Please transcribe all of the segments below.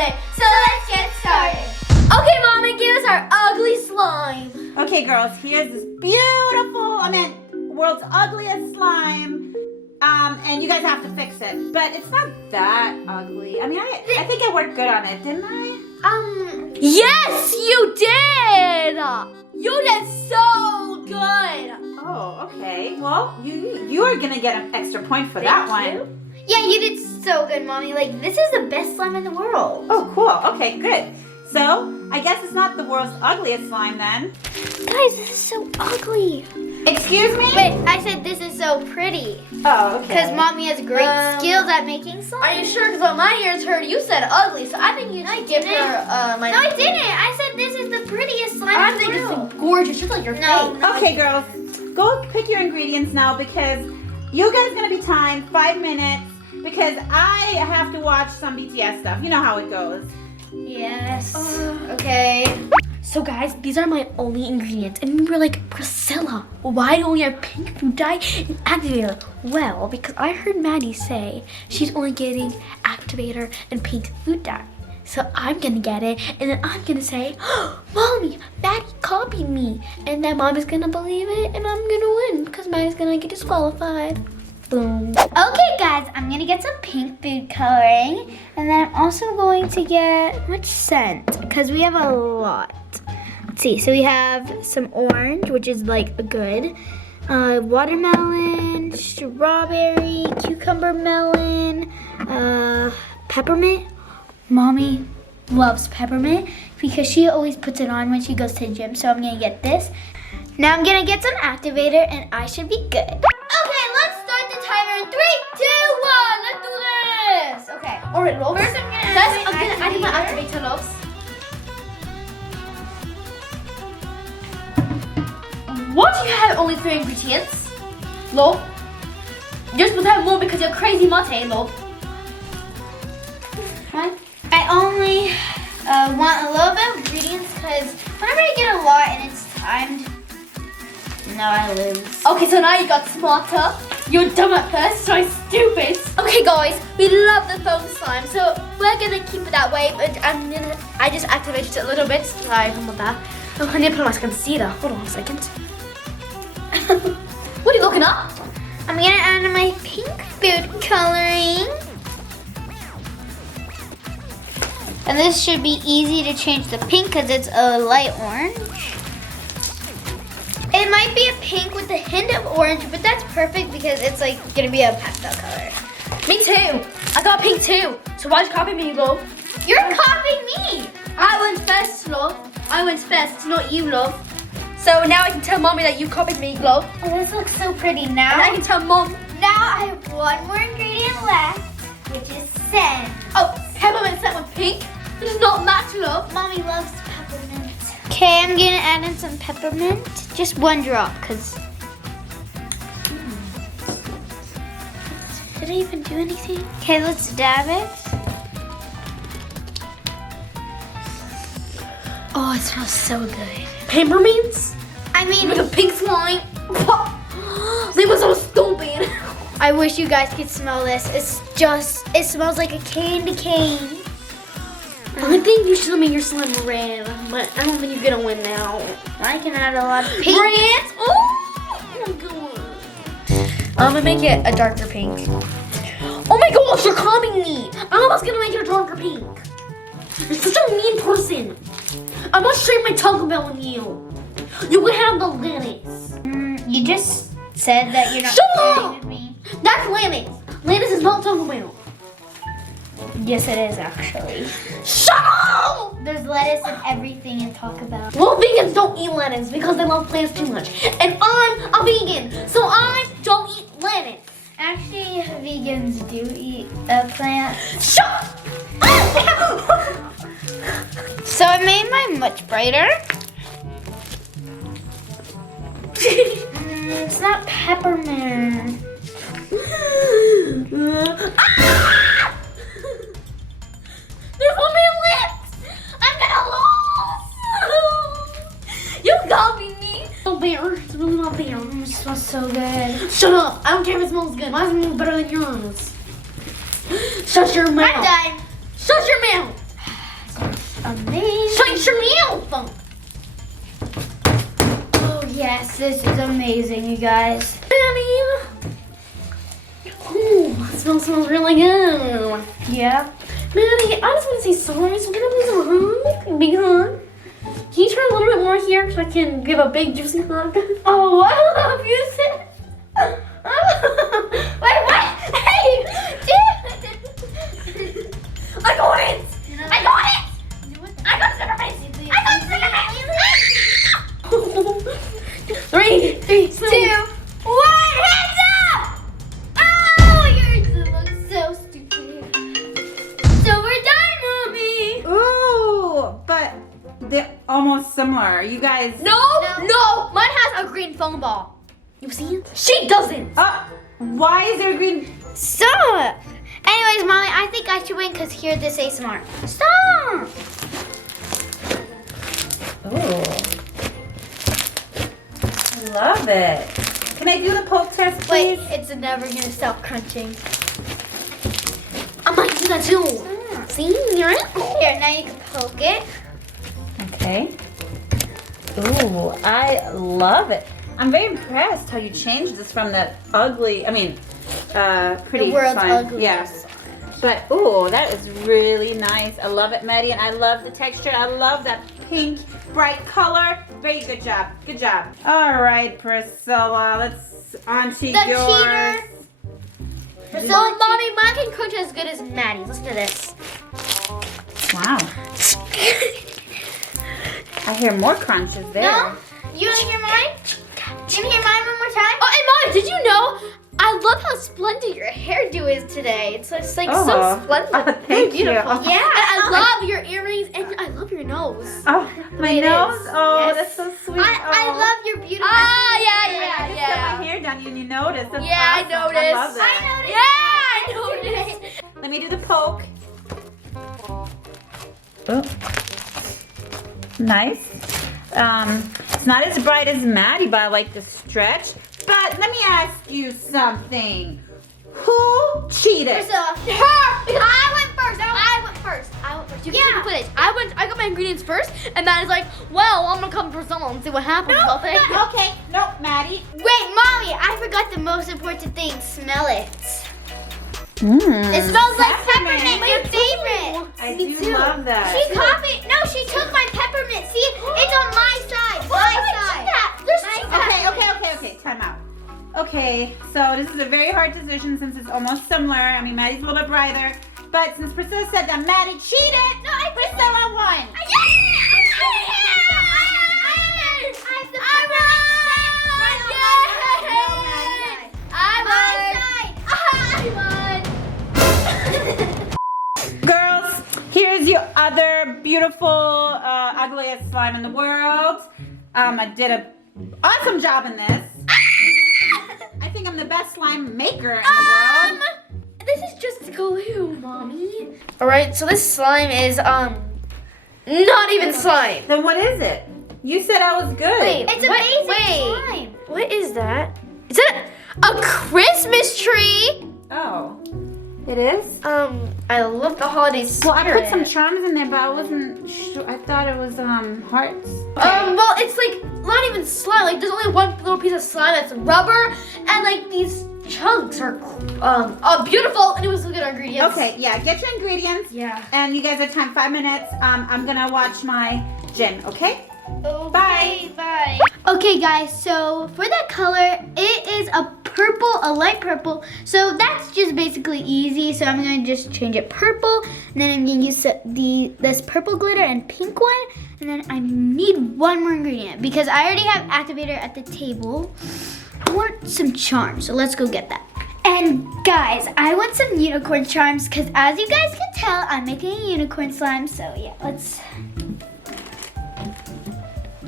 today, so let's get started. Okay, Mommy, give us our ugly slime. Okay, girls, here's this beautiful, world's ugliest slime. And you guys have to fix it. But it's not that ugly. I think I worked good on it, didn't I? Yes, you did. You did so good. Oh, okay. Well, you are gonna get an extra point for that one. Yeah, you did so good, Mommy. Like, this is the best slime in the world. Oh, cool. Okay, good. So, I guess it's not the world's ugliest slime then. Guys, this is so ugly. Excuse me? Wait, I said this is so pretty. Oh, okay. Because Mommy has great skills at making slime. Are you sure? Because when my ears heard you said ugly, so I think you should give her my... No, I didn't. I said this is the prettiest slime I in the think world. it's Gorgeous, just like your face. Okay, girls, go pick your ingredients now because you guys gonna be timed 5 minutes because I have to watch some BTS stuff. You know how it goes. Yes. Okay. So guys, these are my only ingredients. And we were like, Priscilla, why don't we have pink food dye and activator? Well, because I heard Maddy say she's only getting activator and pink food dye. So I'm gonna get it, and then I'm gonna say, oh, Mommy, Maddy copied me. And then Mommy's gonna believe it, and I'm gonna win, because Maddy's gonna get disqualified. Boom. Okay, guys, I'm gonna get some pink food coloring, and then I'm also going to get much scent, because we have a lot. Let's see, so we have some orange, which is like good, watermelon, strawberry, cucumber melon, peppermint. Mommy loves peppermint because she always puts it on when she goes to the gym, so I'm gonna get this. Now I'm gonna get some activator and I should be good. Okay, let's start the timer in 3, 2, 1. Let's do this. Okay. All right, Loves. First I'm gonna add my activator, Loves. What? You have only 3 ingredients? Love. You're supposed to have more because you're crazy mate, Love. Huh? I only want a little bit of ingredients because whenever I get a lot and it's timed, now I lose. Okay, so now you got smarter. You're dumb at first, so I'm stupid. Okay, guys, we love the foam slime, so we're gonna keep it that way. But I just activated it a little bit. Sorry about that. Oh, I need to put on my concealer. Hold on a second. What are you looking up? I'm gonna add my pink food coloring. And this should be easy to change the pink because it's a light orange. It might be a pink with a hint of orange, but that's perfect because it's like gonna be a pastel color. Me too. I got pink too. So why'd you copy me, love? You're copying me. I went first, love. I went first, not you, love. So now I can tell Mommy that you copied me, love. Oh, this looks so pretty now. And I can tell Mom. Now I have one more ingredient left, which is scent. Oh, peppermint scent with pink? This does not match, love. Mommy loves peppermint. Okay, I'm gonna add in some peppermint. Just 1 drop, cause... Did I even do anything? Okay, let's dab it. Oh, it smells so good. Peppermints? I mean, with a pink slime. They were so stupid. I wish you guys could smell this. It smells like a candy cane. I think you should make your slime red, but I don't think you're gonna win now. I can add a lot of pink. Red? Oh my god. I'm gonna make it a darker pink. Oh my gosh, you're copying me. I was gonna make it a darker pink. You're such a mean person. I'm gonna straight my tongue about you. You can have the lettuce. You just said that you're not sharing with me. That's lettuce. Lettuce is not Taco Bell. Yes, it is actually. Shut up! There's lettuce in everything in Taco Bell. Well, vegans don't eat lettuce because they love plants too much. And I'm a vegan, so I don't eat lettuce. Actually, vegans do eat plants. Shut up! So I made mine much brighter. It's not peppermint. Ah! There's on my lips! I'm gonna lose! You copied me! So fair. It's really not fair. It smells so good. Shut up! I don't care if it smells good. Mine smells better than yours. Shut your mouth. I'm done. Shut your mouth! amazing. Chanel phone. Oh yes, this is amazing, you guys. Ooh, it smells really good. Yeah. Maddy, I just want to say sorry, so can I please have a hug? Big hug. Can you turn a little bit more here so I can give a big juicy hug? Oh, I love you, sis. Wait, what? Hey, dude. I got it. I got it. I got the face. I got the face. 3, 2, 1, hands up! Oh, yours looks so stupid. So we're done, Mommy. Ooh, but they're almost similar. You guys. No. Mine has a green foam ball. You see it? She doesn't. Why is there a green? Stop. Anyways, Mommy, I think I should win because here this ASMR. Stop. Ooh. Love it. Can I do the poke test, please? Wait, it's never gonna stop crunching. I might do that too. See, you're in. Here, now you can poke it. Okay. Ooh, I love it. I'm very impressed how you changed this from the ugly, pretty The world's slime. ugliest Yeah. But, ooh, that is really nice. I love it, Maddy, and I love the texture. I love that pink, bright color. Very good job. Good job. All right, Priscilla, let's on to yours. Cheater. So, Mommy, mine can crunch as good as Maddy's. Listen to this. Wow. I hear more crunches there. No? You want to hear mine? You want to hear mine one more time? Oh, and Mom, did you know? I love how splendid your hairdo is today. It's like so splendid. Oh, thank you. Beautiful. Yeah, I love your earrings and I love your nose. Oh, my nose? Oh, Yes. that's so sweet. I love your beautiful. I just got my hair done and you noticed. That's Yeah, awesome. I noticed. I love it. Yeah, I noticed. Let me do the poke. Oh. Nice. It's not as bright as Maddy, but I like the stretch. But let me ask you something. Who cheated? Priscilla. Her! Because I went first. You can see the footage. I got my ingredients first, and Maddie's like, well, I'm gonna come for Priscilla and see what happens. Okay, no, Maddy. Wait, Mommy, I forgot the most important thing. Smell it. It smells like peppermint, your favorite. I do love that. She copied. No, she took my peppermint. See, it's on my side. My side. There's two Okay. Time out. Okay, so this is a very hard decision since it's almost similar. I mean, Maddie's a little bit brighter. But since Priscilla said that Maddy cheated, Priscilla won. Girls, here's your other beautiful, ugliest slime in the world. I did an awesome job in this. I think I'm the best slime maker in the world. This is just glue, Mommy. All right, so this slime is not even slime. Then what is it? You said I was good. It's a basic slime. What is that? Is it a Christmas tree? Oh, it is? I love the holiday spirit. Well, I put some charms in there, but I wasn't sure. I thought it was hearts. Well, it's like not even slime. Like there's only one little piece of slime that's rubber, and like these chunks are beautiful, and it was good ingredients. Okay, yeah, get your ingredients. Yeah. And you guys have time, 5 minutes. I'm gonna watch my gym, okay? Okay, bye. Okay, guys, so for that color, it is a light purple. So that's just basically easy. So I'm gonna just change it purple, and then I'm gonna use this purple glitter and pink one, and then I need one more ingredient because I already have activator at the table. I want some charms, so let's go get that. And guys, I want some unicorn charms because as you guys can tell, I'm making a unicorn slime. So yeah, let's.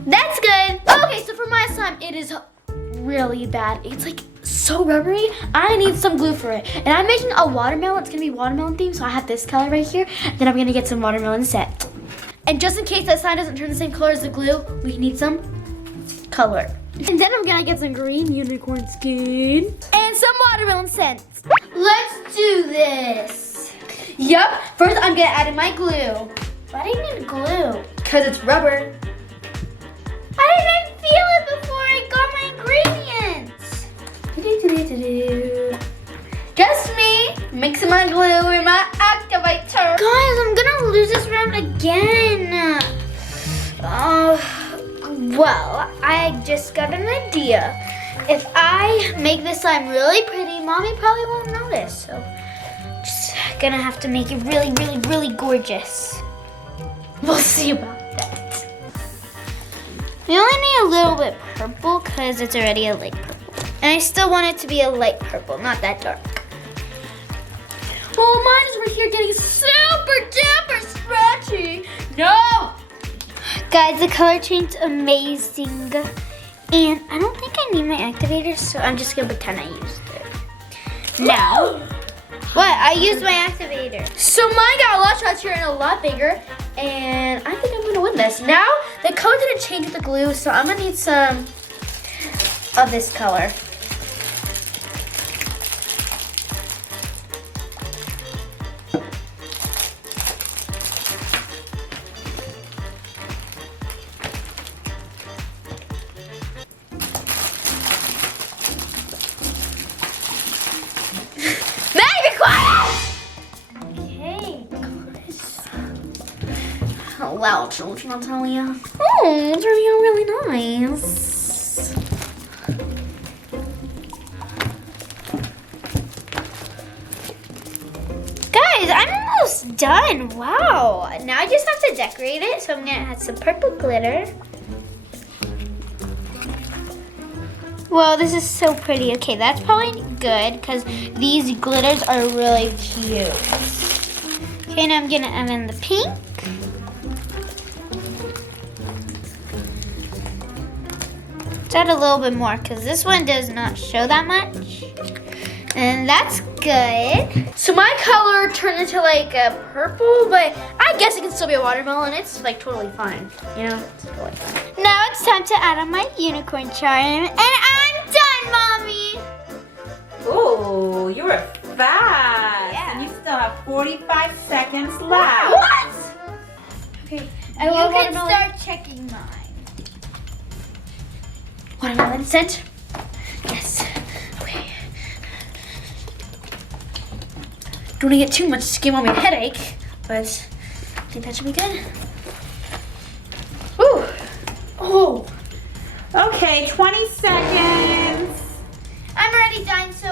That's good. Okay, so for my slime, it is really bad. It's like so rubbery. I need some glue for it. And I'm making a watermelon. It's gonna be watermelon themed, so I have this color right here. Then I'm gonna get some watermelon set. And just in case that slime doesn't turn the same color as the glue, we need some color. And then I'm gonna get some green unicorn skin and some watermelon scents. Let's do this. Yup, first I'm gonna add in my glue. Why do you need glue? Because it's rubber. I didn't feel it before I got my ingredients. Just me mixing my glue and my activator. Guys, I'm gonna lose this round again. Well, I just got an idea. If I make this slime really pretty, Mommy probably won't notice. So, just gonna have to make it really, really, really gorgeous. We'll see about that. We only need a little bit purple because it's already a light purple. And I still want it to be a light purple, not that dark. Oh, mine is right here getting super duper scratchy. No! Guys, the color change amazing. And I don't think I need my activator, so I'm just gonna pretend I used it. Now, what? I used my activator. So mine got a lot scratchier and a lot bigger. And I think I'm gonna win this. Now, the color didn't change with the glue, so I'm gonna need some of this color. Okay. Wow, children, I'll tell you. Oh, it's turning out really nice. Guys, I'm almost done. Wow. Now I just have to decorate it, so I'm gonna add some purple glitter. Whoa, this is so pretty. Okay, that's probably good because these glitters are really cute. Okay, now I'm gonna add in the pink. Let's add a little bit more because this one does not show that much. And that's good. So my color turned into like a purple, but I guess it can still be a watermelon. It's like totally fine. You know, it's totally fine. Now it's time to add on my unicorn charm. And I'm done, Mommy. Ooh, you were fast. Yeah. And you still have 45 seconds left. What? Okay, I You love can watermelon. start checking mine. Watermelon scent. Yes. Okay. Don't want to get too much to give me a headache, but I think that should be good. Ooh. Oh. Okay, 20 seconds. I'm already done, so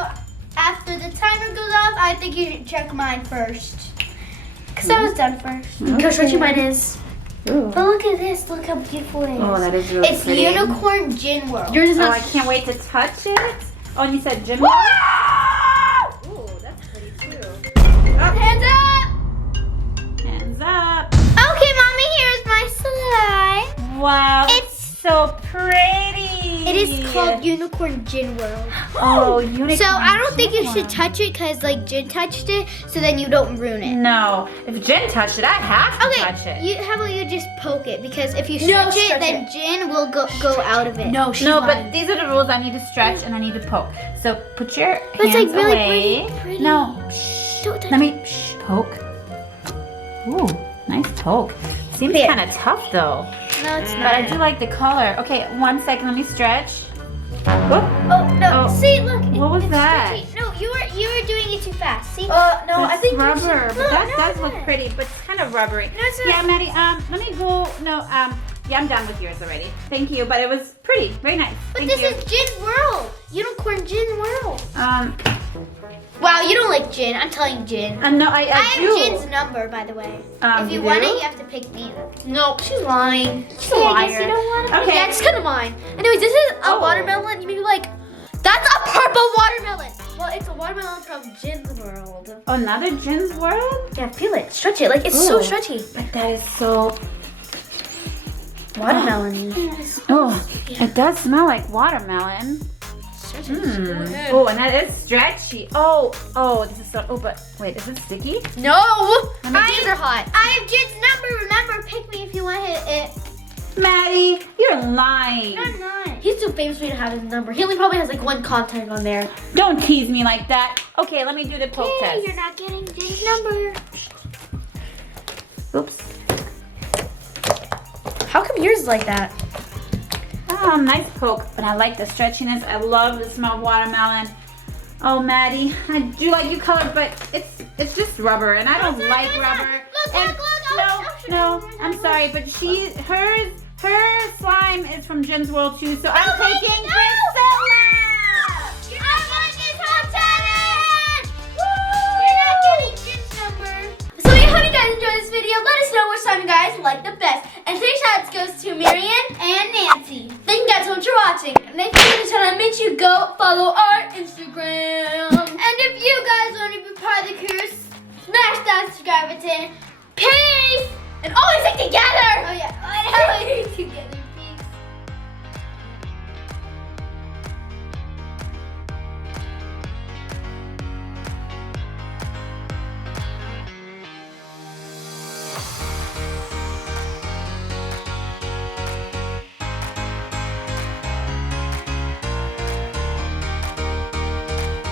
after the timer goes off, I think you should check mine first. Because I was done first. Look how stretchy mine is. Ooh. But look at this. Look how beautiful it is. Oh, that is really It's pretty. Unicorn Gin World. Yours is Oh, not. I can't wait to touch it. Oh, and you said Jim. Woo! Ooh, that's pretty too. Oh, Hands up. hands up. Okay, Mommy, here's my slime. Wow, It's so pretty. It is called Unicorn Gin World. Oh, unicorn. So I don't think you Gin should World. touch it because like Jen touched it, so then you don't ruin it. No, if Jen touched it, I have to touch Okay, it. how about you just poke it? Because if you No, stretch it, stretch then it. Jen will go out of it. No, she's No, lying. but these are the rules. I need to stretch and I need to poke. So put your But it's, hands like, really away. pretty. No, Don't touch let me poke. Ooh, nice poke. Seems Here. kind of tough though. No, it's But I not. do like the color. Okay, 1 second. Let me stretch. Whoop. Oh no! Oh, See, look. what was it's that? stretchy. No, you were doing it too fast. See? No, I That's think you rubber, should- but that no, does it's look not. pretty, but it's kind of rubbery. No, it's not. Yeah, Maddie, let me go. No, yeah, I'm done with yours already. Thank you, but it was pretty, very nice. But Thank this you. is Gin World. Unicorn Gin World. Wow, you don't like gin. I'm telling Gin. No, I I have do. Jin's number, by the way. If you You want do? it, you have to pick me. No, she's lying. She's a Okay, I liar. guess you don't want to. Okay. Yeah, it's kind of mine. Anyways, this is a Oh. watermelon. You may be like, that's a purple watermelon. Well, it's a watermelon from Jin's World. Oh, another Jin's World? Yeah, feel it. Stretch it. Like, it's so Ooh. stretchy. But that is so. Watermelon. Oh, it does smell like watermelon. Oh, and that is stretchy. Oh, this is so. Oh, but wait, is it sticky? No! My jeans are hot. I have Jin's number. Remember, pick me if you want it. Maddie, you're lying. I'm not. He's too famous for me to have his number. He only probably has like one contact on there. Don't tease me like that. Okay, let me do the poke Hey, test. you're not getting Jin's number. Oops. yours is like that. Nice poke, but I like the stretchiness. I love the smell of watermelon. Oh, Maddie, I do like your color, but it's just rubber, and I don't like rubber. And no, I'm sorry, but her slime is from Jen's World too, so I'm taking Priscilla. You're not getting this challenge! Woo! You're not getting Jen's number. So we hope you guys enjoyed this video. Let us know which slime you guys like the best. And today's shout out goes to Marianne And Nancy. Thank you guys so much for watching. And if you're new to the channel, make sure you go follow our Instagram. And if you guys want to be part of the crew, smash that subscribe button. Peace! And always stick together. Oh yeah.